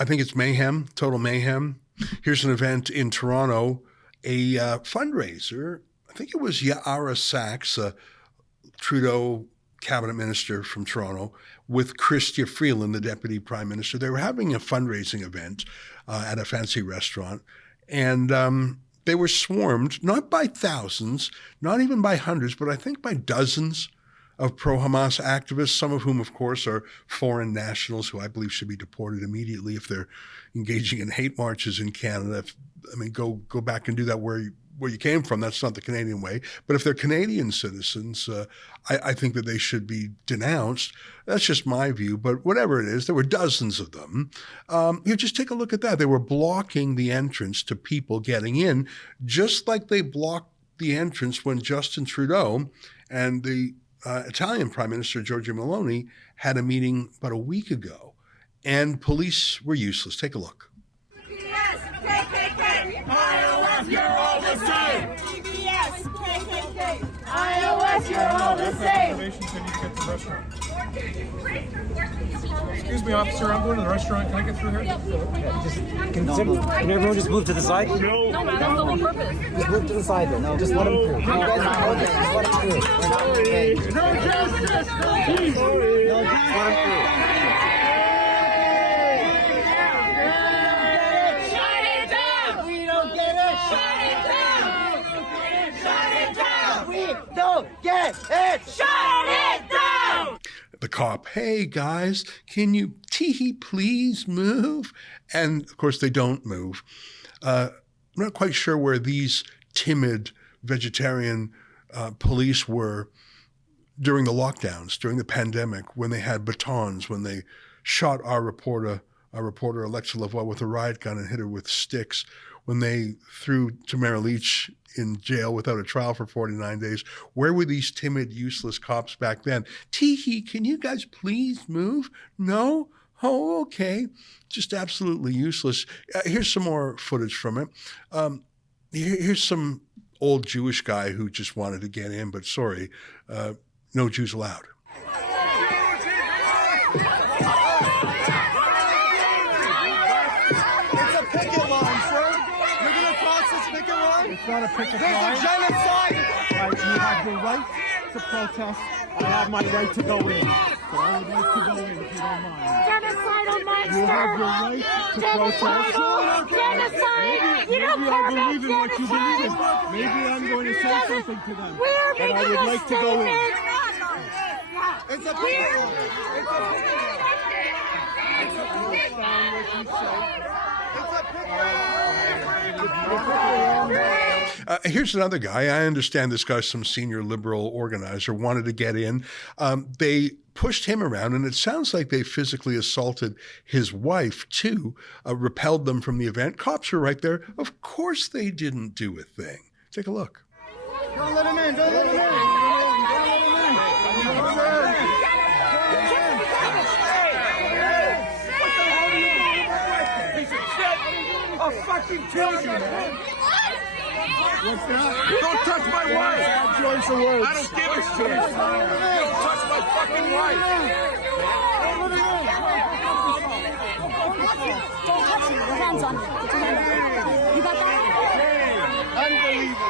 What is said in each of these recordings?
I think it's mayhem, total mayhem. Here's an event in Toronto, a fundraiser. I think it was Yara Sachs, Trudeau cabinet minister from Toronto, with Chrystia Freeland, the deputy prime minister. They were having a fundraising event at a fancy restaurant, and they were swarmed, not by thousands, not even by hundreds, but I think by dozens of pro-Hamas activists, some of whom, of course, are foreign nationals who I believe should be deported immediately if they're engaging in hate marches in Canada. Go back and do that where you came from. That's not the Canadian way. But if they're Canadian citizens, I think that they should be denounced. That's just my view. But whatever it is, there were dozens of them. Just take a look at that. They were blocking the entrance to people getting in, just like they blocked the entrance when Justin Trudeau and the Italian Prime Minister Giorgia Meloni had a meeting about a week ago, and police were useless. Take a look. TBS, KKK, iOS, you're all the same. TBS, KKK, iOS, you're all the same. Information so I need to get to the restaurant. Excuse me, officer, I'm going to the restaurant. Can I get through here? Can everyone just move to the side? No, man, that's the whole purpose. Just move to the side then. No, just let them through. You guys are okay. Just let them through. We're not okay. No justice, no peace. No, just let them through. Shut it down. We don't get it. Shut it down. Shut it down. We don't get it. Shut it down. The cop, hey guys, can you please move? And of course they don't move. I'm not quite sure where these timid vegetarian police were during the lockdowns, during the pandemic, when they had batons, when they shot our reporter Alexa Lavoie with a riot gun and hit her with sticks, when they threw Tamara Leach in jail without a trial for 49 days. Where were these timid, useless cops back then? Can you guys please move? No? Oh, okay. Just absolutely useless. Here's some more footage from it. Here's some old Jewish guy who just wanted to get in, but sorry, no Jews allowed. It's not a picket line. There's a genocide! You have the right to protest. I have my right to go in. So I would like to go in if you don't mind. Genocidal monster! You have your right to protest. Genocide! You don't Maybe I believe in what you believe in. Maybe I'm going to say something to them. We're but I making would a like to go in. statement! It's a picket line! It's a picket line! It's a picket line! Here's another guy. I understand this guy's some senior liberal organizer, wanted to get in. They pushed him around, and it sounds like they physically assaulted his wife, too, repelled them from the event. Cops were right there. Of course they didn't do a thing. Take a look. Don't let him in! Don't let him in! I'll fucking kill you, man! What's that? Don't touch my wife! Choice of words. I don't give a shit! Don't touch my fucking wife! Don't touch me. Your hands on me. Put your hand up. You got that? Unbelievable!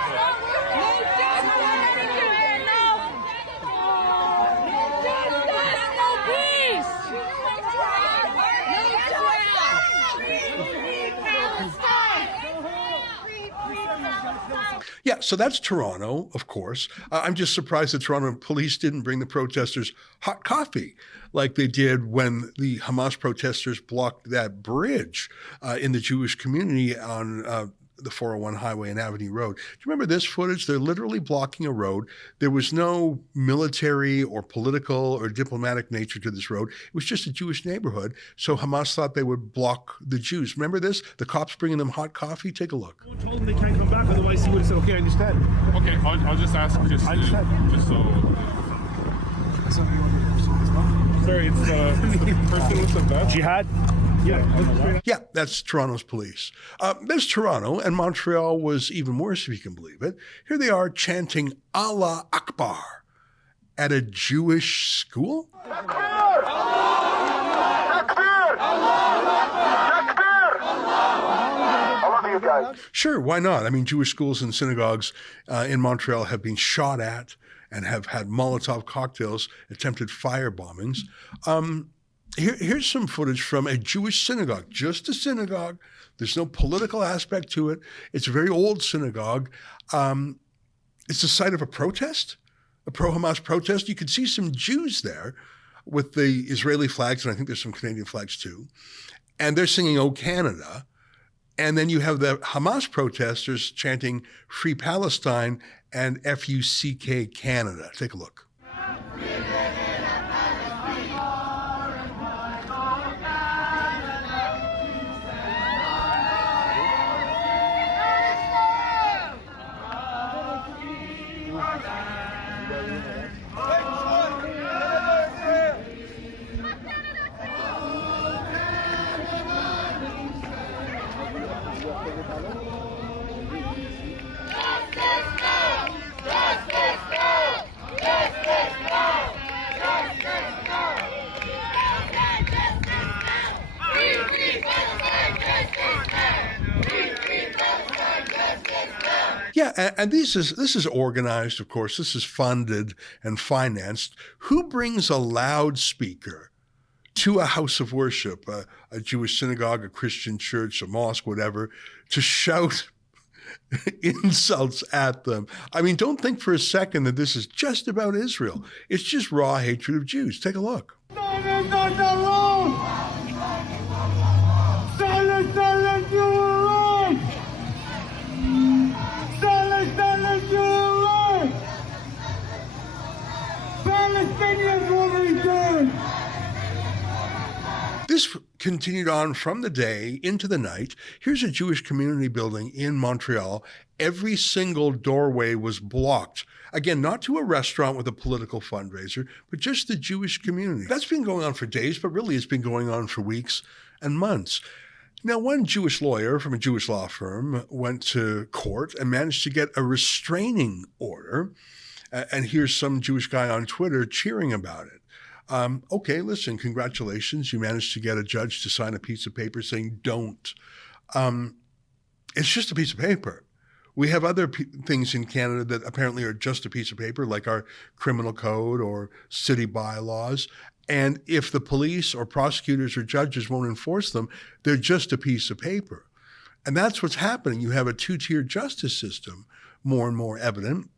Yeah, so that's Toronto, of course. I'm just surprised the Toronto police didn't bring the protesters hot coffee like they did when the Hamas protesters blocked that bridge in the Jewish community on the 401 highway and Avenue Road. Do you remember this footage? They're literally blocking a road. There was no military or political or diplomatic nature to this road. It was just a Jewish neighborhood. So Hamas thought they would block the Jews. Remember this? The cops bringing them hot coffee? Take a look. I told them they can't come back, otherwise he would have said, okay, I understand. Okay, I'll just ask just so. Sorry, it's the person with the vest. Jihad? Yeah, that's Toronto's police. There's Toronto, and Montreal was even worse, if you can believe it. Here they are chanting Allah Akbar at a Jewish school. Akbar! Allah Akbar! Allah Akbar! guys. Sure, why not? I mean, Jewish schools and synagogues in Montreal have been shot at and have had Molotov cocktails, attempted fire bombings. Here's some footage from a Jewish synagogue, just a synagogue. There's no political aspect to it. It's a very old synagogue. It's the site of a protest, a pro-Hamas protest. You could see some Jews there with the Israeli flags, and I think there's some Canadian flags too. And they're singing "O Canada." And then you have the Hamas protesters chanting "Free Palestine" and "FUCK Canada." Take a look. Yeah, and this is organized, of course. This is funded and financed. Who brings a loudspeaker to a house of worship, a Jewish synagogue, a Christian church, a mosque, whatever, to shout insults at them? I mean, don't think for a second that this is just about Israel. It's just raw hatred of Jews. Take a look. Silence on the road! Silence, silence, you were right! Silence, silence, you were right! Palestinians will return! This continued on from the day into the night. Here's a Jewish community building in Montreal. Every single doorway was blocked. Again, not to a restaurant with a political fundraiser, but just the Jewish community. That's been going on for days, but really it's been going on for weeks and months. Now, one Jewish lawyer from a Jewish law firm went to court and managed to get a restraining order. And here's some Jewish guy on Twitter cheering about it. Okay, listen, congratulations. You managed to get a judge to sign a piece of paper saying don't. It's just a piece of paper. We have other things in Canada that apparently are just a piece of paper, like our criminal code or city bylaws. And if the police or prosecutors or judges won't enforce them, they're just a piece of paper. And that's what's happening. You have a two-tier justice system, more and more evident.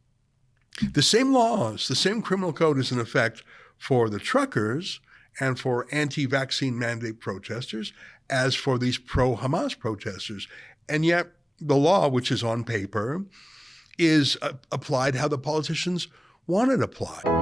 The same laws, the same criminal code is in effect for the truckers and for anti-vaccine mandate protesters as for these pro-Hamas protesters. And yet the law, which is on paper, is applied how the politicians want it applied.